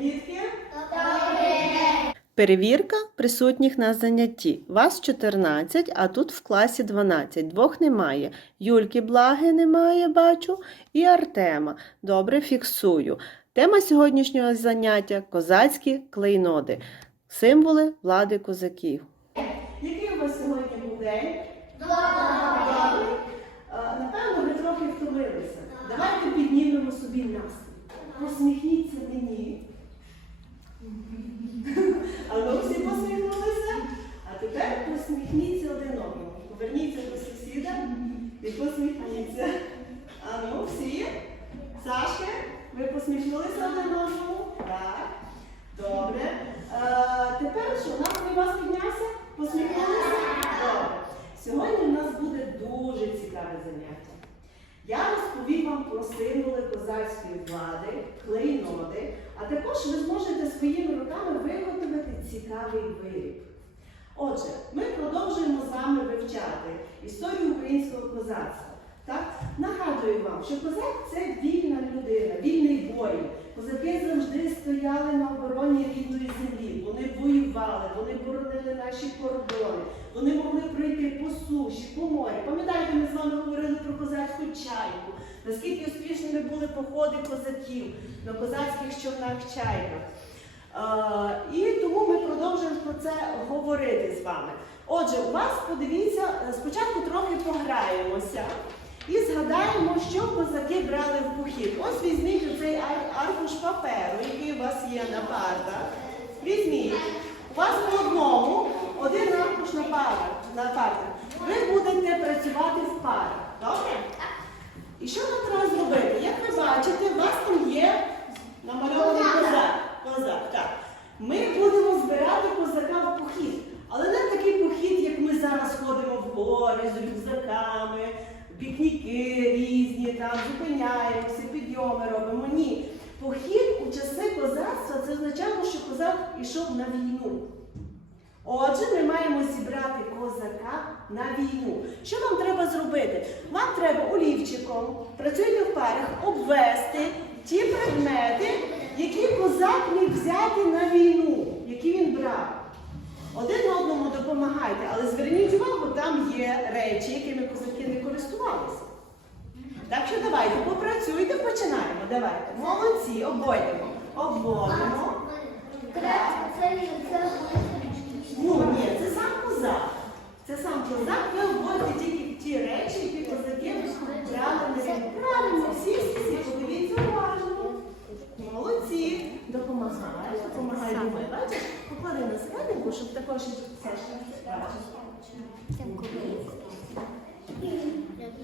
дітки? Перевірка присутніх на занятті. Вас 14, а тут в класі 12. Двох немає. Юльки Благи немає, бачу, і Артема. Добре, фіксую. Тема сьогоднішнього заняття козацькі клейноди. Символи влади козаків. Який у вас сьогодні був день? Добрий. А, Напевно, ви трохи втомилися. Давайте піднімемо собі настрій. Посміхніться мені. А ну всі посміхнулися. А тепер посміхніться один одному. Поверніться до сусіда і посміхніться. А ну всі. Сашки, ви посміхнулися один одному? Так. Добре. Е, тепер що? Настрій у вас піднявся? Посміхнулися? Добре. Сьогодні у нас буде дуже цікаве заняття. Я розповім вам про символи козацької влади, клейноди, а також ви зможете своїми руками виготовити цікавий виріб. Отже, ми продовжуємо з вами вивчати історію українського козацтва. Так? Нагадую вам, що козак це вільна людина, вільний воїн. Козаки завжди стояли на обороні рідної землі. Вони воювали, вони боронили наші кордони, вони могли пройти по суші, по морі. Пам'ятаєте, ми з вами говорили про козацьку чайку, наскільки успішними були походи козаків на козацьких човнах чайках. І тому ми продовжуємо про це говорити з вами. Отже, у вас подивіться, спочатку трохи пограємося і згадаємо, що козаки брали в похід. Ось візьміть оцей аркуш паперу, який у вас є на партах. Візьміть. У вас по одному один аркуш на парах. На партах. Ви будете працювати в парах. Добре? І що нам треба зробити? Як ви бачите, у вас там є намальований козак. Козак, так. Ми будемо збирати козака в похід. Але не такий похід, як ми зараз ходимо в гори з рюкзаками, пікніки різні, там зупиняємося, підйоми робимо. Ні. Похід у часи козацтва це означало, що козак ішов на війну. Отже, ми маємо зібрати козака на війну. Що вам треба зробити? Вам треба олівчиком, працюйте в парах, обвести ті предмети, які козак міг взяти на війну, які він брав. Один одному допомагайте, але зверніть увагу, там є речі, якими козаки не користувалися. Так що давайте, попрацюйте, починаємо. Давайте. Молодці, обводимо. Обводимо. Ну ні, це сам козак. Це сам козак, ви обводите тільки ті речі, які козаки брали на війну. Правильно, всі, всі, всі, подивіться уважно. Молодці. Допомагай, допомагай думай. Бачиш, поклади на серединку, щоб також і все ж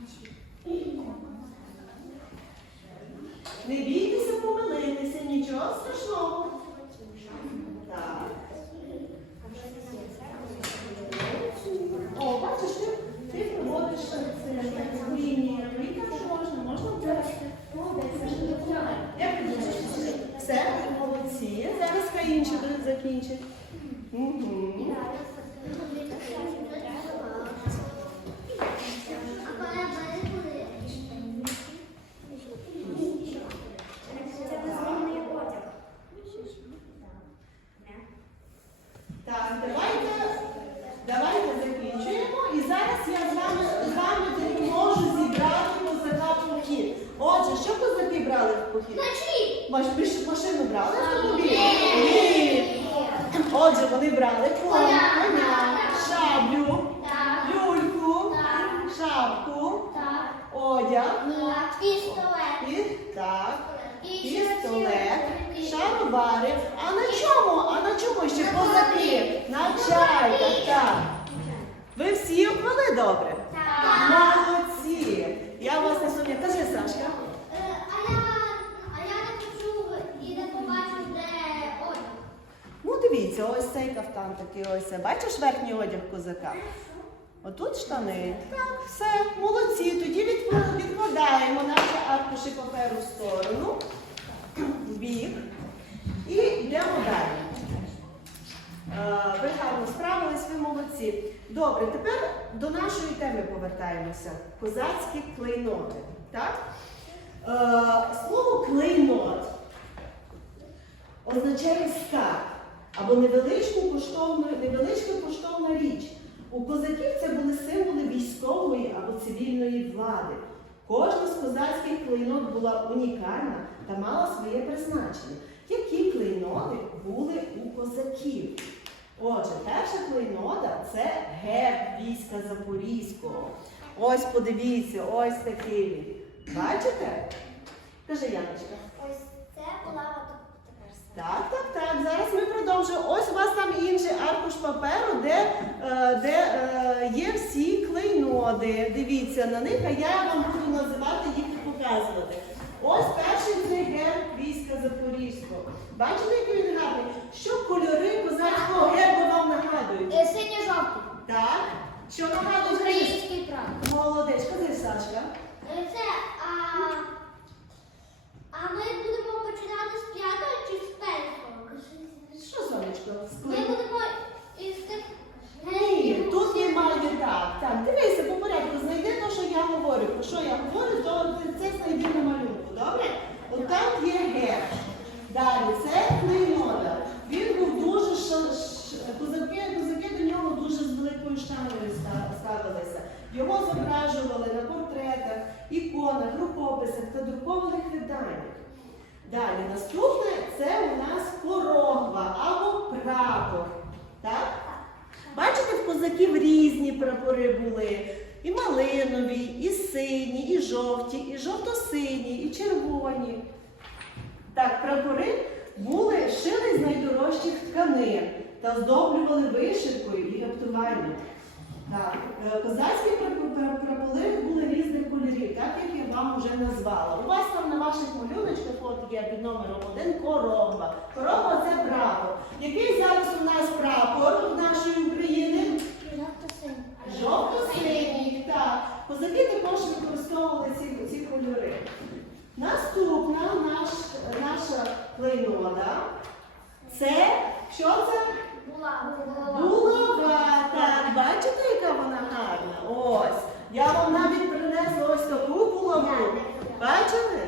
бачиш. Не бійтеся помилитися, нічого страшного. Так. О, бачиш, ти, ти проводиш це лінії. Лінія, що можна, можна це. Як ти думаєш? Все, молодці. Зараз хай інші будуть закінчити. Угу. Так, давайте, давайте закінчуємо. І зараз я з вами, з вами допоможу зібрати козака в похід. Отже, що козаки брали в похід? Маш, ви ж машину брали автомобіль? Ні. Отже, вони брали коня, коня, шаблю, люльку, шапку, одяг, і так, пістолет, шаровари. А на чому? А на чому ще козаки? На чайках, так. Ви всі обвели добре? Молодці. Я вас не сумнів. Кажи, Сашка. Дивіться, ось цей кафтан такий ось. Бачиш верхній одяг козака? Отут штани. Так, все, молодці. Тоді відкладаємо наші аркуші паперу в сторону, в бік. І йдемо далі. ви гарно справились, ви молодці. Добре, тепер до нашої теми повертаємося. Козацькі клейноти. Так? Слово клейнот означає скарб або невеличку коштовну, невеличка коштовна річ. У козаків це були символи військової або цивільної влади. Кожна з козацьких клейнот була унікальна та мала своє призначення. Які клейноти були у козаків? Отже, перша клейнота це герб війська Запорізького. Ось подивіться, ось такий. Бачите? Кажи, Яночка. Ось це була. Так, так, так. Зараз ми продовжуємо. Ось у вас там інший аркуш паперу, де, е, де е, є всі клейноди. Дивіться на них, а я вам буду називати їх і показувати. Ось перший це герб війська Запорізького. Бачите, який він гарний? Що кольори козацького гербу вам нагадують? Е, Синьо-жовтий. Так? Що нагадують? Український прапор. Молодець, кажи, Сашка. Це, а, а ми будемо починати з п'ятого чи з першого? Що, сонечко? з Ми клей- будемо із тих Ні, тут немає так. Так, дивися по порядку, знайди те, що я говорю. Про що я говорю, то це знайди на малюнку, добре? От є герб. Далі, це клейнода. Він був дуже ша- ш- козаки, козаки до нього дуже з великою шаною ставилися. Його зображували на портретах, іконах, рукописах та друкованих виданнях. Далі, наступне це у нас корогва або прапор. Так? Бачите, в козаків різні прапори були. І малинові, і сині, і жовті, і жовто-сині, і червоні. Так, прапори були шили з найдорожчих тканин та оздоблювали вишивкою і гаптуванням. Так, е, козацькі прапори були різних кольорів, так як я вам вже назвала. У вас там на ваших малюночках от є під номером один корова. Корова це прапор. Який зараз у нас прапор нашої України? жовто-синій. Жовто-синій. Козаки також використовували ці, ці кольори. Наступна наш, наша клейнода. Це що це? Була. Булава. Так, бачите, яка вона гарна? Ось. Я вам навіть принесла ось таку булаву. Бачили?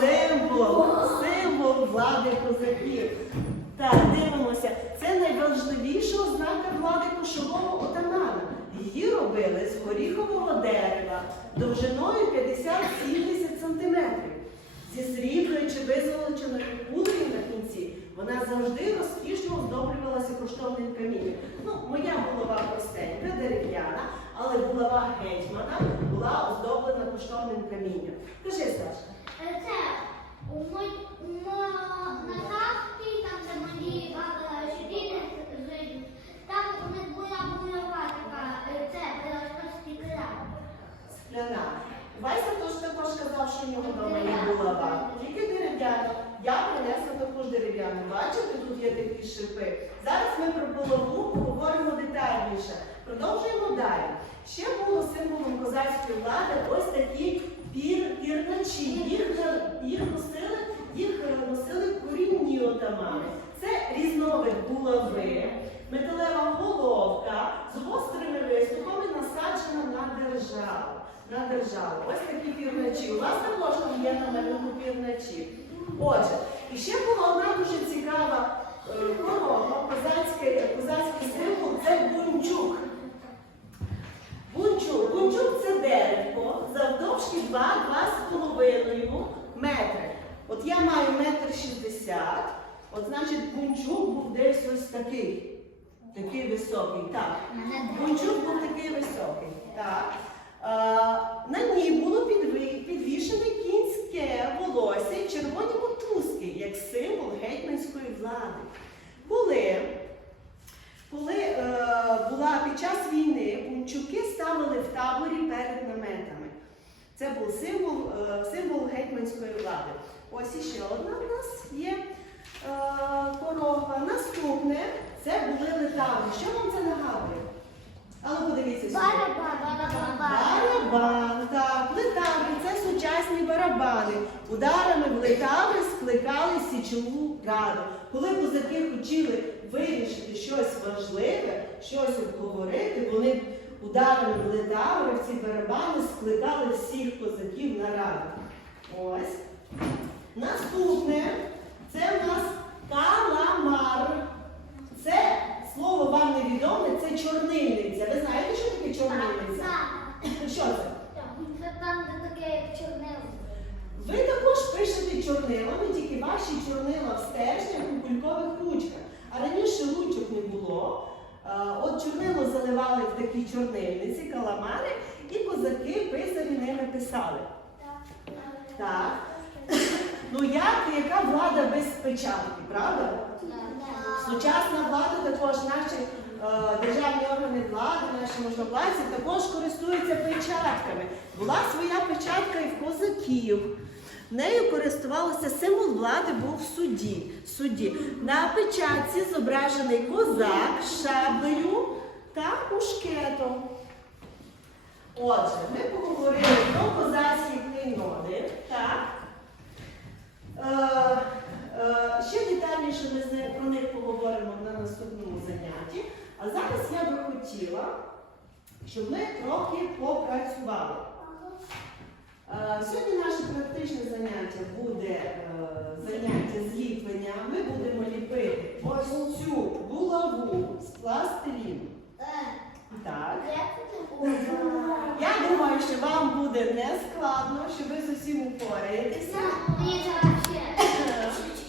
Символ, символ влади козаків. Так, дивимося. Це найважливіша ознака влади кошового отамана. Її робили з горіхового дерева довжиною 50-70 см. Зі срібною чи визолоченою кудрою на кінці вона завжди розкішно оздоблювалася коштовним камінням. Ну, моя булава простенька, дерев'яна, але булава гетьмана була оздоблена коштовним камінням. Кажи, Сашка. Е, Це у мой- мо- там де мої баба жили, там у них була буйова така, е, це була стікля. Скляна. Вайса тож також казав, що в нього вдома є булава. Тільки дерев'яна. Я принесла також дерев'яну. Бачите, є шипи. Зараз ми про булаву поговоримо детальніше. Продовжуємо далі. Ще було символом козацької влади ось такі пір, пірначі. Їх, їх носили, їх носили корінні отамани. Це різновид булави, металева головка з гострими виступами насаджена на державу. На державу. Ось такі пірначі. У вас також там є на малюнку пірначі. Отже, і ще була одна дуже цікава корова, козацький, козацький символ це бунчук. Бунчук. Бунчук це деревко завдовжки 2-2,5 метри. От я маю метр шістдесят, от значить бунчук був десь ось такий. Такий високий. Так. Бунчук був такий високий. Так. На ній було підві- підвішене кінське волосся червоні як символ гетьманської влади. Коли коли е, була під час війни, бунчуки ставили в таборі перед наметами. Це був символ, е, символ гетьманської влади. Ось іще одна в нас є е, корова. Наступне це були летаври. Що вам це нагадує? А ну подивіться сюди. Барабан, так, летаври це сучасні барабани. Ударами в летаври скликали січову раду. Коли козаки хотіли вирішити щось важливе, щось обговорити, вони ударами летали в ці барабани, скликали всіх козаків на раду. Ось. Наступне це у нас каламар. Це слово вам невідоме, це чорнильниця. Ви що це? Це там, де таке чорнило. Ви також пишете чорнилами, тільки ваші чорнила в стержнях у кулькових ручках. А раніше ручок не було. От чорнило заливали в такі чорнильниці, каламари, і козаки писарі ними писали. Так. Ну як і яка влада без печатки, правда? Сучасна влада, також наші державні органи влади, наші можновладці також користуються печатками. Була своя печатка і в козаків. Нею користувалися символ влади був в суді. суді. На печатці зображений козак шаблею та мушкетом. Отже, ми поговорили про козацькі клейноди. Так. Е, е, Ще детальніше ми про них поговоримо на наступному занятті. А зараз я би хотіла, щоб ми трохи попрацювали. Е, Сьогодні наше практичне заняття буде е, заняття з ліплення. Ми будемо ліпити ось цю булаву з пластиліну. Так. Я думаю, що вам буде не складно, що ви з усім упораєтеся.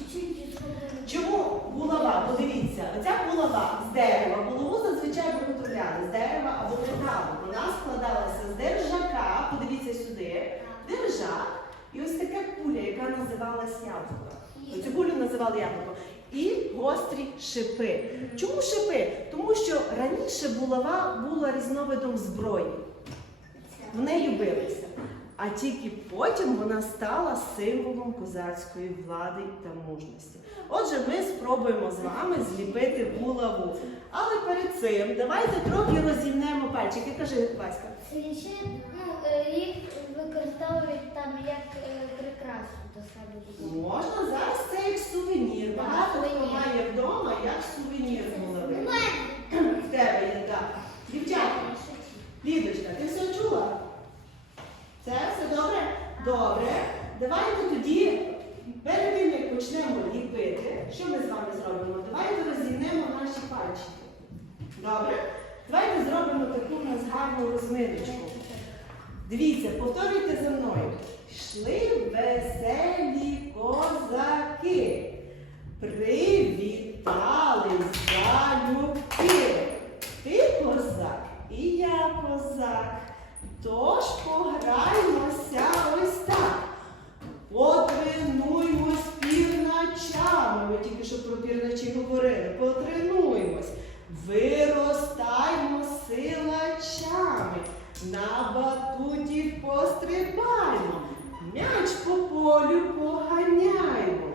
Чому булава? Подивіться, оця булава з дерева. Булаву зазвичай виготовляли з дерева або металу. Вона складалася з держака, подивіться сюди, держак, і ось така куля, яка називалась яблуко. Оцю кулю називали яблуко. І гострі шипи. Чому шипи? Тому що раніше булава була різновидом зброї. В нею билися. А тільки потім вона стала символом козацької влади та мужності. Отже, ми спробуємо з вами зліпити булаву. Але перед цим давайте трохи розімнемо пальчики. Кажи, Васька. Ну, е, їх використовують там як е, прикрасу до себе. Можна зараз це як сувенір. Багато хто має вдома як сувенір булави. В тебе є так. Дівчата, Лідочка, ти все чула? Це все добре? Добре. Давайте тоді, перед тим, як почнемо ліпити, що ми з вами зробимо? Давайте розімнемо наші пальчики. Добре? Давайте зробимо таку у нас гарну розминочку. Дивіться, повторюйте за мною. Йшли веселі козаки, привітали залюбки. Ти козак і я козак. Тож пограймося ось так. Потренуймось пірначами. Ми тільки що про пірначі говорили. Потренуймось. Виростаймо силачами. На батуті пострибаймо. М'яч по полю поганяймо.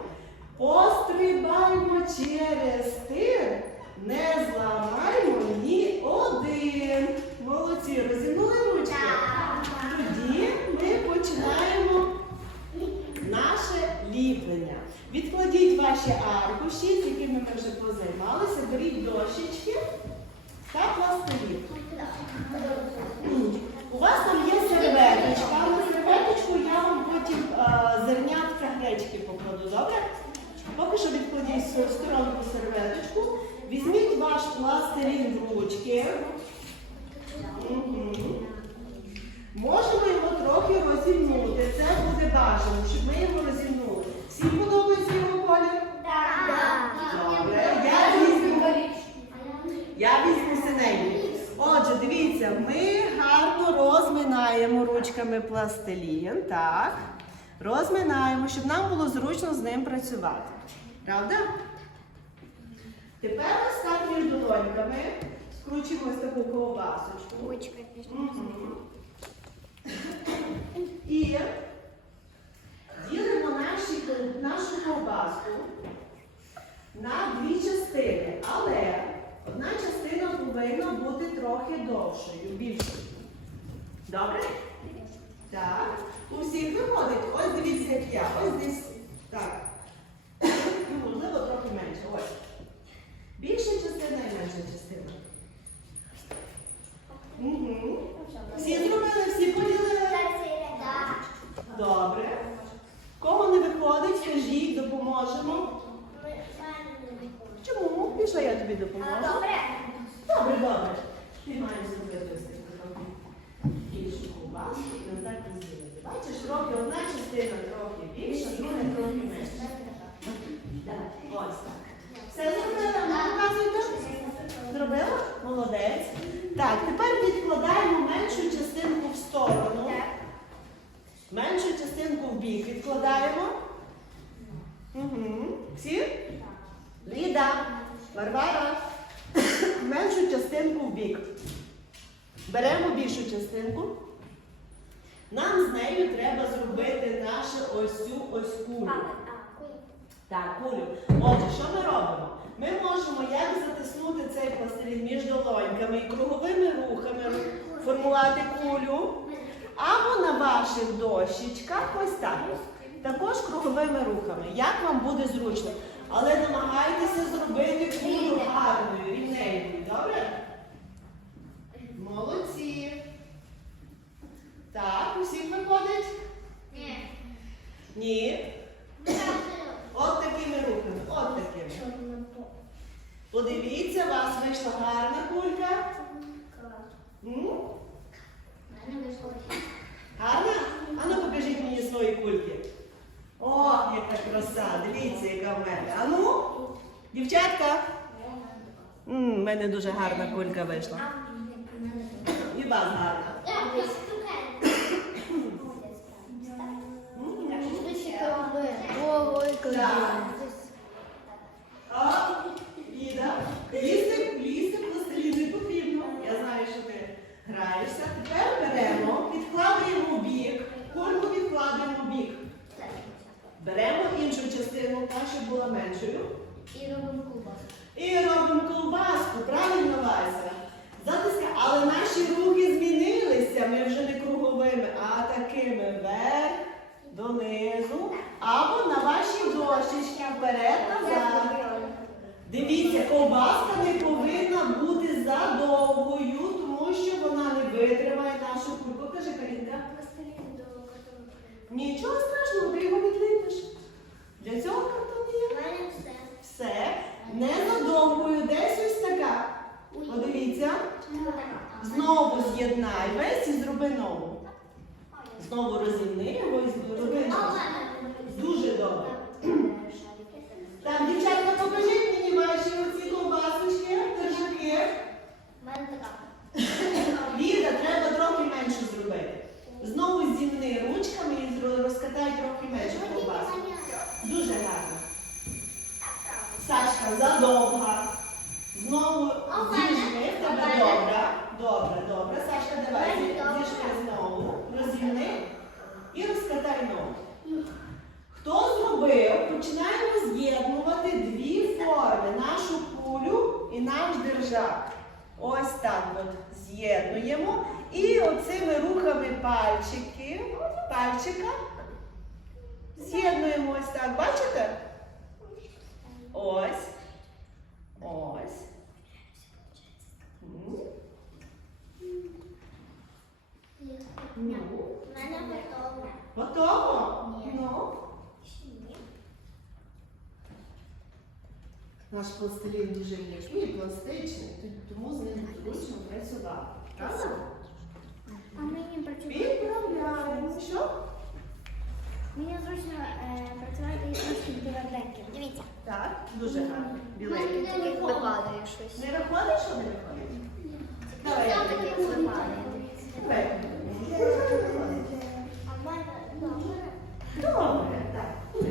Пострибаймо через тир, не зламаймо ні один. Молодці, розімнули ручки? Тоді ми починаємо наше ліплення. Відкладіть ваші аркуші, з якими ми вже позаймалися, беріть дощечки та пластилін. У вас там є серветочка. На серветочку я вам потім е, зернятка гречки покладу, добре? Поки що відкладіть в свою сторонку серветочку. Візьміть ваш пластилін в ручки. Мгм. Можемо його трохи розімнути. Це буде бажано, щоб ми його розімнули. Всім подобається його колір? Добре. Я візьму. Я візьму синенький. Отже, дивіться, ми гарно розминаємо ручками пластилін. Так. Розминаємо, щоб нам було зручно з ним працювати. Правда? Тепер так долоньками скручуємо ось таку ковбасочку. Мгм. І ділимо наші, нашу ковбаску на дві частини. Але одна частина повинна бути трохи довшою, більшою. Добре? Так. У всіх виходить. Ось дивіться, як я. Ось десь. Так. Ну, Можливо, трохи менше. Ось. Більша частина і менша частина. Угу. Всі зробили, всі поділили. Добре. Кому не виходить, скажіть, допоможемо. Чому? Пішла я тобі допоможу. рухами і круговими рухами формувати кулю. Або на ваших дощечках ось так. Також круговими рухами. Як вам буде зручно. Але намагайтеся зробити кулю гарною, рівненькою, добре? Молодці. Так, усіх виходить? Ні. Ні. От такими рухами. От такими. Подивіться, у вас вийшла гарна кулька. У мене М? Гарна? А ну покажіть мені свої кульки. О, яка краса! Дивіться, яка в мене. Ану? дівчатка. У мене дуже гарна кулька вийшла. І вас гарна. Так. Подивіться. Знову з'єднай весь і зроби нову. Знову розімни його і зроби. пальчика. З'єднуємо ось так, бачите? Ось. Ось. Ну. мене готово. Готово? Ні. Ну. Ні. Наш пластилін дуже м'який, пластичний, тому з ним зручно працювати. Правда? А мені працювати. Відправляємо. Що? Мені зручно е, працювати і трошки біверденьким. Дивіться. Так, дуже гарно. Білий. Мені не випадає щось. Не виходить, що не виходить? Давай. Я таке випадає. Давай. Ну, Добре, так.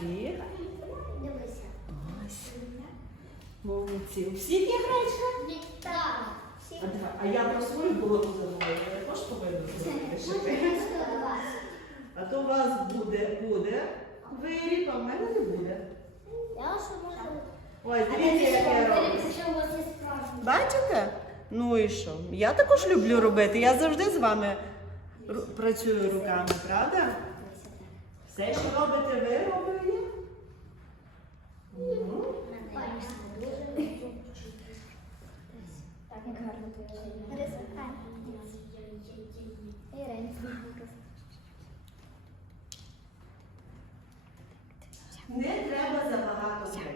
Дивіться. Ось. Молодці. У всіх є гречка? Так. А, я про свою болоту забула. Я також повинна залишити. А то у вас буде, буде виріб, а в мене не буде. Я що можу. Ой, дивіться, як я роблю. Бачите? Ну і що? Я також люблю робити. Я завжди з вами працюю руками, правда? Все, що робите, ви робите? Не треба забагато.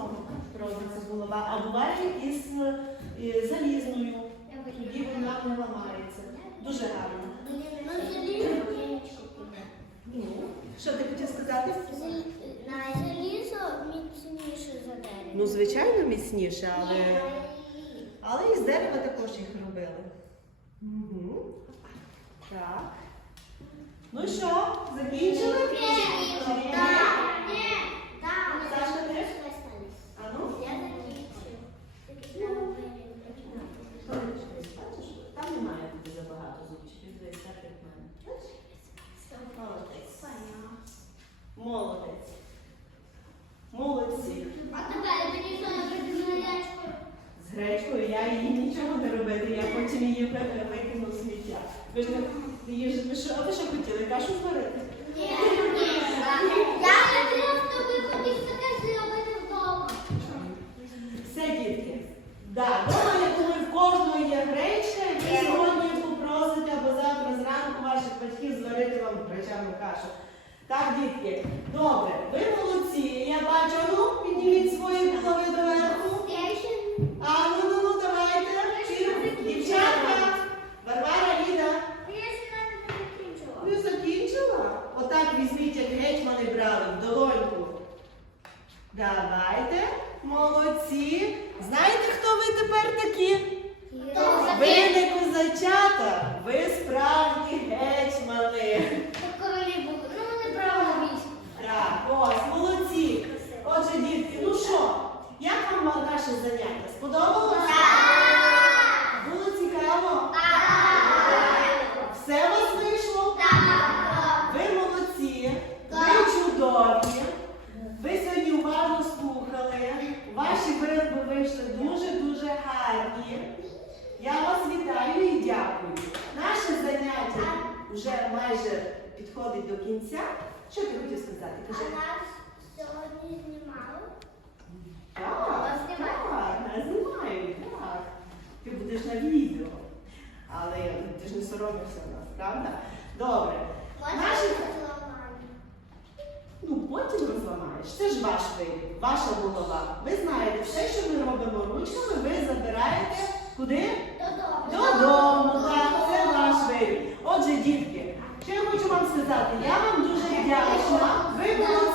знову робиться голова, а буває із залізною. Тоді вона не ламається. Дуже гарно. Ну, ну, що ти хотів сказати? Залізо міцніше за дерево. Ну, звичайно, міцніше, але Але із дерева також їх робили. Угу. Так. Ну що, закінчили? Так. Я закінчу. Там немає тобі забагато зубчиків. Дивись, так як мене. Молодець. Молодець. Молодці. З гречкою. Я їй нічого не робити, я потім її викину сміття. Ви ж, її ж- ви що- а ви що хотіли? Кашу збирати. Куди? Додому. Додому. Так, це наш вибір. Отже, дітки, що я хочу вам сказати? Я вам дуже вдячна. Ви були